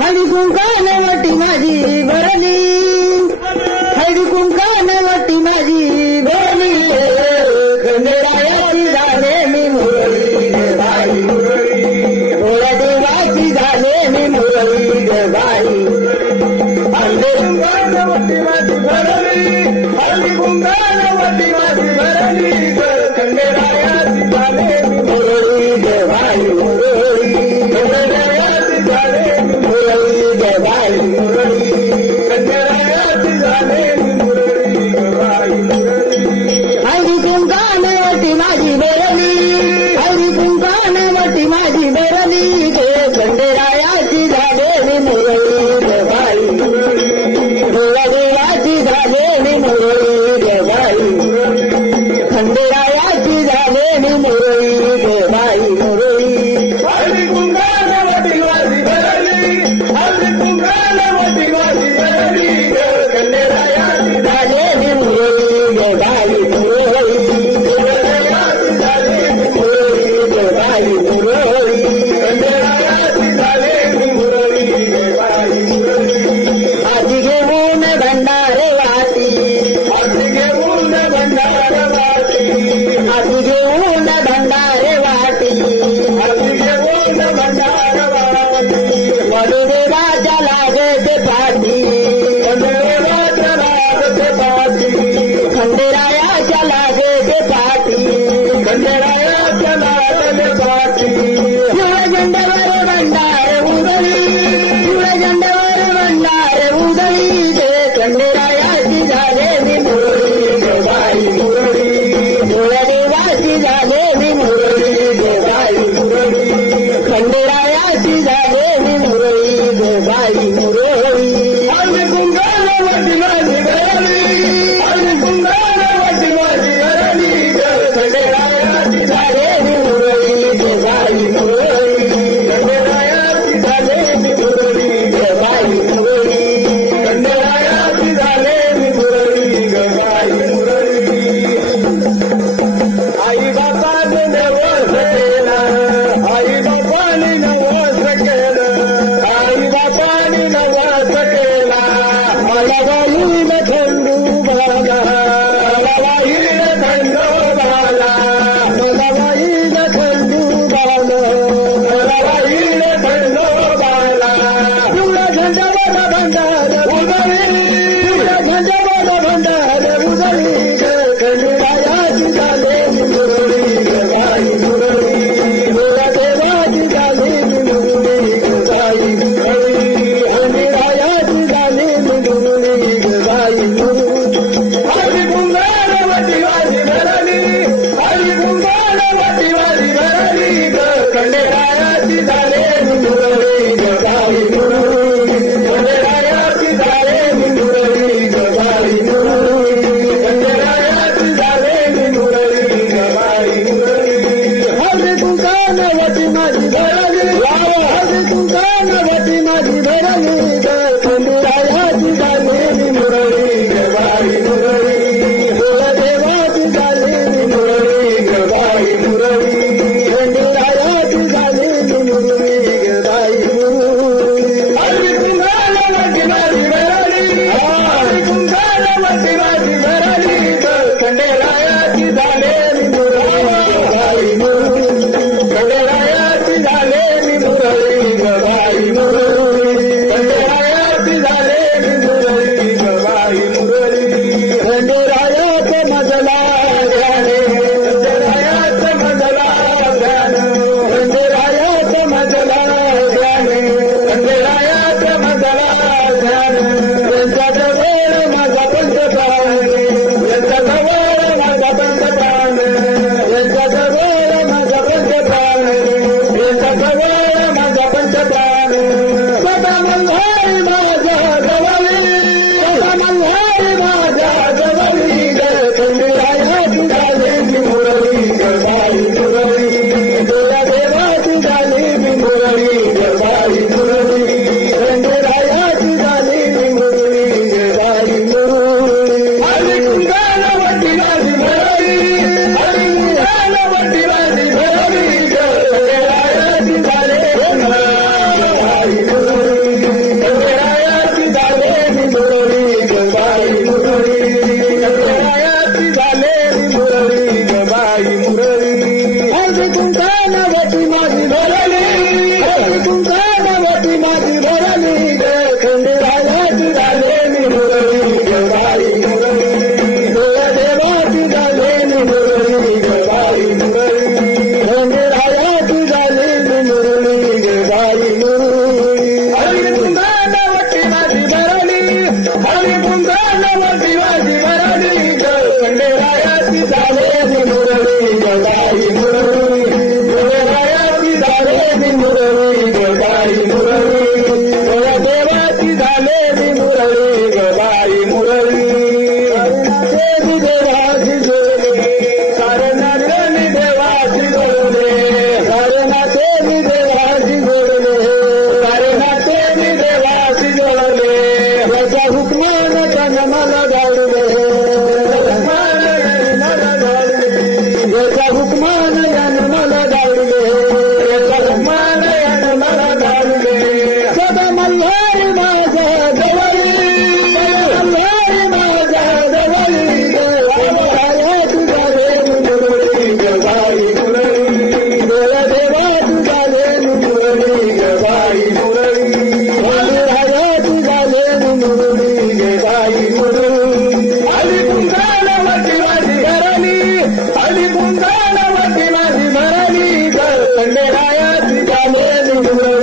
हळदी कुंकाने वटी माझी भरली, हळदी कुंकाने वटी माझी भरली, खंडेरायाची झाले मी मुरली ग बाई, भोळ्या देवाची झाले मी मुरली ग बाई. हळदी कुंकाने वटी माझी भरली, हळदी कुंकाने वटी माझी भरली, खंडेरायाची झाले मी मुरली ग बाई, मुरली खंडेरायाची झाले मी मुरली ग बाई, मुरली खंडेरायाची झाले मी मुरली ग बाई, मुरली. हळदी कुंकाने वटी माझी भरली, हळदी कुंकाने वटी माझी भरली, खंडेरायाची झाले मी मुरली ग बाई, मुरली भोळ्या देवाची झाले मी मुरली ग बाई, खंडेरायाची झाले मी मुरली ग बाई, मुरली. हळदी कुंकाने वटी माझी भरली, हळदी कुंकाने वटी माझी भरली, खंडेरायाची झाले मी मुरली ग बाई, मुरली खंडेरायाची झाले मी मुरली ग बाई, मुरली खंडेरायाची झाले मी मुरली ग बाई, मुरली. आजी घेऊन भंडारे वाटी, आजी घेऊन भंडारे वाटी, आजी घेऊन भंडारे वाटी, आजी घेऊन भंडारे वाटी, वडुदेवाच्या लागते पाठी, वडुदेवाच्या लागते पाठी, खंडेरायाच्या लागते पाठी, खंडेरायाच्या लागते पाठी. शिवळ्या झेंड्यावर भंडारे उधळी, शिवळ्या झेंड्यावर भंडारे उधळी, खंडेरायाची झाले मी मुरली ग बाई, मुरली भोळ्या देवाची झाले मी मुरली ग बाई, मुरली खंडेरायाची झाले मी मुरली ग बाई, मुरली. हळदी कुंकाने वटी माझी भरली, हळदी कुंकाने वटी माझी भरली, खंडेरायाची झाले मी मुरली ग बाई, मुरली खंडेरायाची झाले मी मुरली ग बाई, मुरली खंडेरायाची झाले मी मुरली ग बाई, मुरली. आई बापाने नवस केलं, आई बापाने नवस केलं, आई बापाने नवस केला, मला बाईला थंडू बाला, मला बाईला थंडू बाला, मला बाईला थंडू बाला, मला बाईला थंडू बाला. पिवळ्या झेंड्यावर भंडार उधळी, पिवळ्या झेंड्यावर भंडार उधळी, खंडेरायाची झाले मी मुरली ग बाई, मुरली भोळ्या देवाची झाले मी मुरली ग बाई, मुरली खंडेरायाची झाले मी मुरली ग बाई, मुरली. हळदी कुंकाने वटी माझी भरली, हळदी कुंकाने वटी माझी भरली, खंडेरायाची झाले मी मुरली ग बाई, मुरली खंडेरायाची झाले मी मुरली ग बाई, मुरली खंडेरायाची झाले मी मुरली ग बाई, मुरली. हळदी कुंकाने वटी माझी भरली, हळदी कुंकाने वटी माझी भरली, खंडेरायाची झाले मी मुरली ग बाई, मुरली भोळ्या देवाची झाले मी मुरली ग बाई, मुरली खंडेरायाची झाले मी मुरली ग बाई, मुरली. हळदी कुंकाने वटी माझी भरली, हळदी कुंकाने वटी माझी भरली, खंडेरायाची झाले मी मुरली ग बाई, मुरली खंडेरायाची झाले मी मुरली ग बाई, मुरली खंडेरायाची उडलं